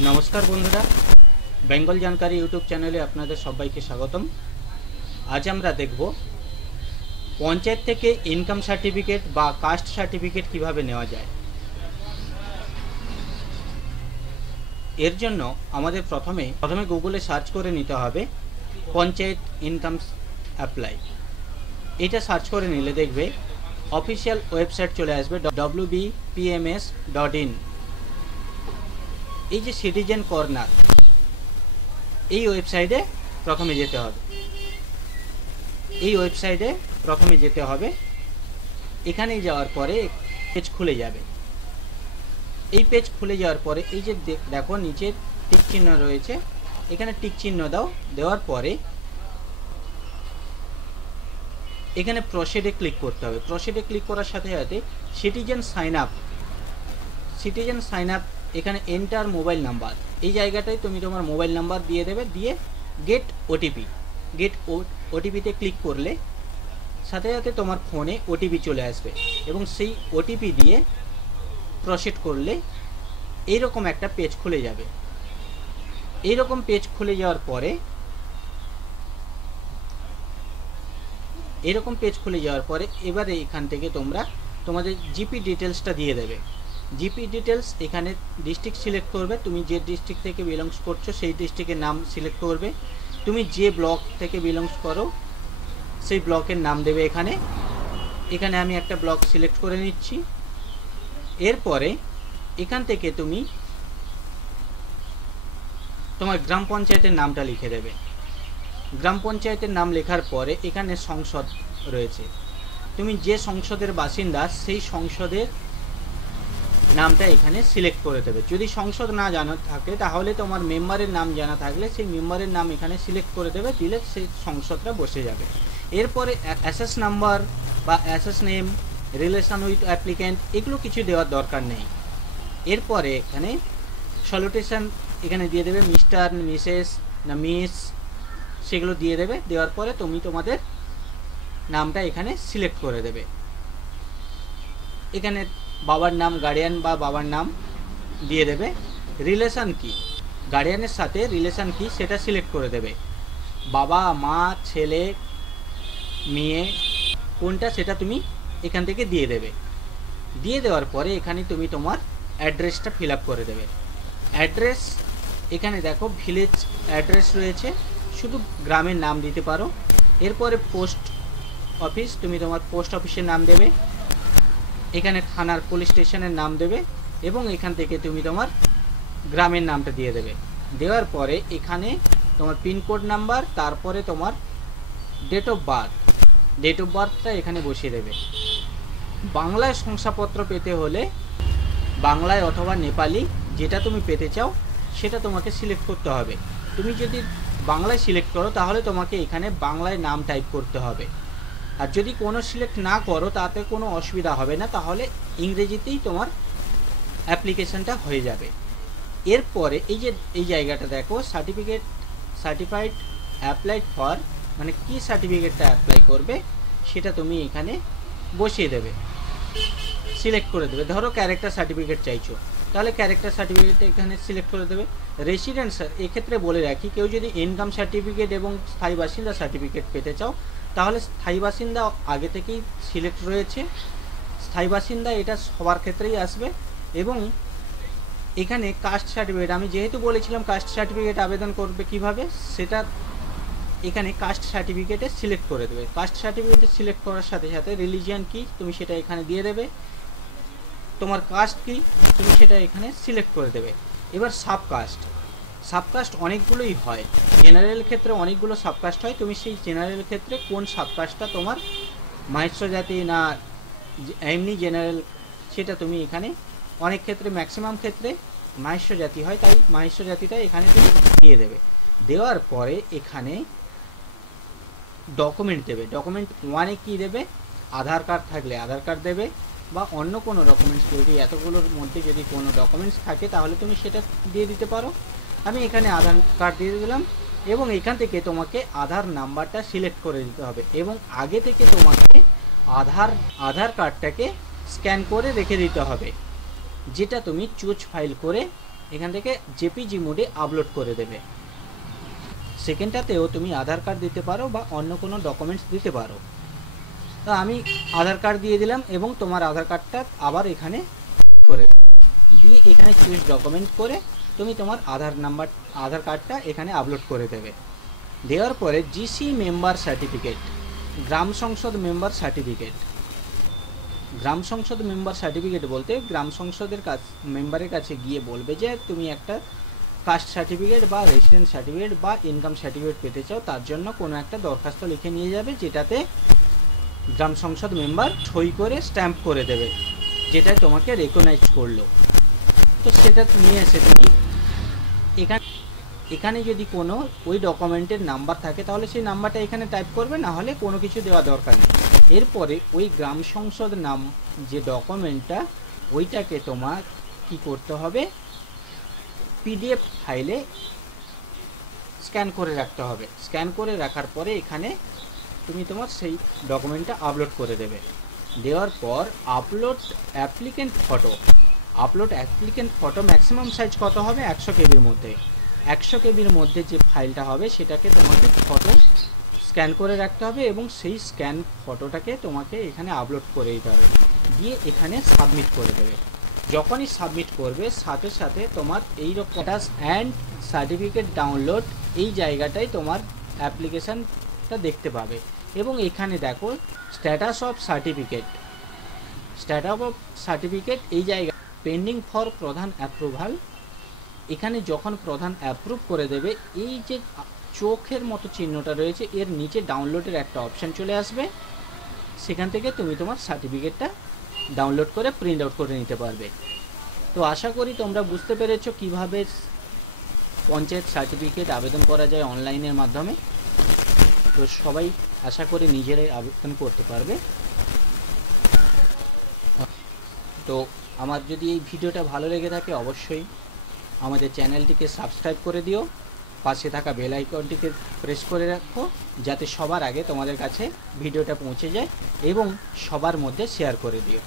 नमस्कार बंधुरा बेंगल जानकारी यूट्यूब चैनेले आपनादेर सबाइके स्वागतम। आज आमरा देखब पंचायत थेके इनकाम सार्टिफिकेट बा कास्ट सार्टिफिकेट किभाबे नेওয়া যায়। एर जन्य आमादेर प्रथमे गुगले सार्च करे निते होबे पंचायत इनकाम अप्लाई। एटा सार्च करे निले देखबे अफिशियल वेबसाइट चले आसबे wbpms.in। এই যে সিটিজেন কর্নার এই ওয়েবসাইটে প্রথমে যেতে হবে। এখানে যাওয়ার পরে পেজ খুলে যাবে। এই পেজ খুলে যাওয়ার পরে এই যে দেখো নিচে টিক চিহ্ন রয়েছে, এখানে টিক চিহ্ন দাও। দেওয়ার পরে এখানে প্রসিডে ক্লিক করতে হবে। প্রসিডে ক্লিক করার সাথে সাথে সিটিজেন সাইন আপ এখানে এন্টার মোবাইল নাম্বার এই জায়গাটায় তুমি তোমার মোবাইল নাম্বার দিয়ে দেবে। দিয়ে গেট ওটিপিতে ক্লিক করলে সাথে সাথে তোমার ফোনে ওটিপি চলে আসবে এবং সেই ওটিপি দিয়ে প্রসিড করলে এইরকম একটা পেজ খুলে যাবে। এইরকম পেজ খুলে যাওয়ার পরে এবারে এখান থেকে তোমরা তোমাদের জিপি ডিটেলসটা দিয়ে দেবে। জিপি ডিটেলস এখানে ডিস্ট্রিক্ট সিলেক্ট করবে, তুমি যে ডিস্ট্রিক্ট থেকে বিলংস করছো সেই ডিস্ট্রিক্টের নাম সিলেক্ট করবে। তুমি যে ব্লক থেকে বিলংস করো সেই ব্লকের নাম দেবে। এখানে আমি একটা ব্লক সিলেক্ট করে নিচ্ছি। এরপরে এখান থেকে তুমি তোমার গ্রাম পঞ্চায়েতের নামটা লিখে দেবে। গ্রাম পঞ্চায়েতের নাম লেখার পরে এখানে সংসদ রয়েছে, তুমি যে সংসদের বাসিন্দা সেই সংসদের নামটা এখানে সিলেক্ট করে দেবে। যদি সংসদ না জানা থাকে তাহলে তোমার মেম্বারের নাম জানা থাকলে সেই মেম্বারের নাম এখানে সিলেক্ট করে দেবে, দিলে সেই সংসদটা বসে যাবে। এরপরে অ্যাসেস নাম্বার বা assessee name, relation with applicant এগুলো কিছু দেওয়ার দরকার নেই। এরপরে এখানে সলিউটেশন এখানে দিয়ে দেবে, মিস্টার, মিসেস না মিস সেগুলো দিয়ে দেবে। দেওয়ার পরে তুমি তোমাদের নামটা এখানে সিলেক্ট করে দেবে। এখানে বাবার নাম, গার্ডিয়ান বা বাবার নাম দিয়ে দেবে। রিলেশন কি, গার্ডিয়ানের সাথে রিলেশন কি সেটা সিলেক্ট করে দেবে। বাবা, মা, ছেলে, মেয়ে কোনটা সেটা তুমি এখান থেকে দিয়ে দেবে। দিয়ে দেওয়ার পরে এখানে তুমি তোমার অ্যাড্রেসটা ফিল আপ করে দেবে। অ্যাড্রেস এখানে দেখো ভিলেজ অ্যাড্রেস রয়েছে, শুধু গ্রামের নাম দিতে পারো। এরপরে পোস্ট অফিস, তুমি তোমার পোস্ট অফিসের নাম দেবে। এখানে থানার পুলিশ স্টেশনের নাম দেবে এবং এখান থেকে তুমি তোমার গ্রামের নামটা দিয়ে দেবে। দেওয়ার পরে এখানে তোমার পিনকোড নাম্বার, তারপরে তোমার ডেট অফ বার্থটা এখানে বসিয়ে দেবে। বাংলায় শংসাপত্র পেতে হলে বাংলায় অথবা নেপালি যেটা তুমি পেতে চাও সেটা তোমাকে সিলেক্ট করতে হবে। তুমি যদি বাংলায় সিলেক্ট করো তাহলে তোমাকে এখানে বাংলায় নাম টাইপ করতে হবে। আর যদি কোনো সিলেক্ট না করো তাতে কোনো অসুবিধা হবে না, তাহলে ইংরেজিতেই তোমার অ্যাপ্লিকেশনটা হয়ে যাবে। এরপরে এই জায়গাটা দেখো সার্টিফাইড অ্যাপ্লাইড ফর, মানে কি সার্টিফিকেটটা অ্যাপ্লাই করবে সেটা তুমি এখানে বসিয়ে দেবে, সিলেক্ট করে দেবে। ধরো ক্যারেক্টার সার্টিফিকেট চাইছো, তাহলে ক্যারেক্টার সার্টিফিকেট এখানে সিলেক্ট করে দেবে। রেসিডেন্স এক্ষেত্রে বলে রাখি, কেউ যদি ইনকাম সার্টিফিকেট এবং স্থায়ী বাসিন্দা সার্টিফিকেট পেতে চাও তাহলে স্থায়ী বাসিন্দা আগে থেকেই সিলেক্ট রয়েছে। স্থায়ী বাসিন্দা এটা সবার ক্ষেত্রেই আসবে। এবং এখানে কাস্ট সার্টিফিকেট, আমি যেহেতু বলেছিলাম কাস্ট সার্টিফিকেট আবেদন করবে কিভাবে, সেটা এখানে কাস্ট সার্টিফিকেটে সিলেক্ট করে দেবে। কাস্ট সার্টিফিকেটে সিলেক্ট করার সাথে সাথে রিলিজিয়ান কি তুমি সেটা এখানে দিয়ে দেবে, তোমার কাস্ট কি তুমি সেটা এখানে সিলেক্ট করে দেবে। এবার সাবকাস্ট অনেকগুলোই হয়, জেনারেল ক্ষেত্রে অনেকগুলো সাবকাস্ট হয়। তুমি সেই জেনারেল ক্ষেত্রে কোন সাবকাস্টটা তোমার মাহেশ্র জাতি না এমনি জেনারেল সেটা তুমি এখানে, অনেক ক্ষেত্রে ম্যাক্সিমাম ক্ষেত্রে মাহেশ্র জাতি হয়, তাই মাহেশ্র জাতিটা এখানে তুমি দিয়ে দেবে। দেওয়ার পরে এখানে ডকুমেন্ট দেবে। ডকুমেন্ট ওয়ানে কী দেবে, আধার কার্ড থাকলে আধার কার্ড দেবে বা অন্য কোনো ডকুমেন্টস, যদি এতগুলোর মধ্যে যদি কোনো ডকুমেন্টস থাকে তাহলে তুমি সেটা দিয়ে দিতে পারো। আমি এখানে আধার কার্ড দিয়ে দিলাম এবং এখান থেকে তোমাকে আধার নাম্বারটা সিলেক্ট করে দিতে হবে এবং আগে থেকে তোমাকে আধার কার্ডটাকে স্ক্যান করে রেখে দিতে হবে, যেটা তুমি চুজ ফাইল করে এখান থেকে জেপিজি মোডে আপলোড করে দেবে। সেকেন্ডটাতেও তুমি আধার কার্ড দিতে পারো বা অন্য কোনো ডকুমেন্টস দিতে পারো। তো আমি আধার কার্ড দিয়ে দিলাম এবং তোমার আধার কার্ডটা আবার এখানে করে দিয়ে এখানে চুজ ডকুমেন্ট করে তুমি তোমার আধার কার্ডটা এখানে আপলোড করে দেবে। দেওয়ার পরে জিসি মেম্বার সার্টিফিকেট, গ্রাম সংসদ মেম্বার সার্টিফিকেট। গ্রাম সংসদ মেম্বার সার্টিফিকেট বলতে গ্রাম সংসদের মেম্বারের কাছে গিয়ে বলবে যে তুমি একটা কাস্ট সার্টিফিকেট বা রেসিডেন্ট সার্টিফিকেট বা ইনকাম সার্টিফিকেট পেতে চাও, তার জন্য কোনো একটা দরখাস্ত লিখে নিয়ে যাবে, যেটাতে গ্রাম সংসদ মেম্বার সই করে স্ট্যাম্প করে দেবে, যেটাই তোমাকে রেকগনাইজ করলো। তো সেটা নিয়ে এসে তুমি এখানে যদি কোনো ওই ডকুমেন্টের নাম্বার থাকে তাহলে সেই নাম্বারটা এখানে টাইপ করবে, না হলে কোনো কিছু দেওয়া দরকার নেই। এরপরে ওই গ্রাম সংসদ নাম যে ডকুমেন্টটা ওইটাকে তোমার কি করতে হবে, পিডিএফ ফাইলে স্ক্যান করে রাখতে হবে। স্ক্যান করে রাখার পরে এখানে তুমি তোমার সেই ডকুমেন্টটা আপলোড করে দেবে। দেওয়ার পর upload applicant photo maximum size কত হবে, 100 কেবির মধ্যে। 100 কেবির মধ্যে যে ফাইলটা হবে সেটাকে তোমাকে ফটো স্ক্যান করে রাখতে হবে এবং সেই স্ক্যান ফটোটাকে তোমাকে এখানে আপলোড করে দিতে হবে, দিয়ে এখানে সাবমিট করে দেবে। যখনই সাবমিট করবে সাথে সাথে তোমার এইরকম স্ট্যাটাস অ্যান্ড সার্টিফিকেট ডাউনলোড এই জায়গাটায় তোমার অ্যাপ্লিকেশানটা দেখতে পাবে। এবং এখানে দেখো স্ট্যাটাস অফ সার্টিফিকেট এই জায়গা পেন্ডিং ফর প্রধান অ্যাপ্রুভাল। এখানে যখন প্রধান অ্যাপ্রুভ করে দেবে এই যে চোখের মতো চিহ্নটা রয়েছে এর নিচে ডাউনলোডের একটা অপশান চলে আসবে, সেখান থেকে তুমি তোমার সার্টিফিকেটটা ডাউনলোড করে প্রিন্ট আউট করে নিতে পারবে। তো আশা করি তোমরা বুঝতে পেরেছো কিভাবে পঞ্চায়েত সার্টিফিকেট আবেদন করা যায় অনলাইনের মাধ্যমে। তো সবাই আশা করি নিজেরাই আবেদন করতে পারবে। তো আমার যদি এই ভিডিওটা ভালো লেগে থাকে অবশ্যই আমাদের চ্যানেলটিকে সাবস্ক্রাইব করে দিও, পাশে থাকা বেল আইকনটিকে প্রেস করে রাখো যাতে সবার আগে তোমাদের কাছে ভিডিওটা পৌঁছে যায় এবং সবার মধ্যে শেয়ার করে দিও।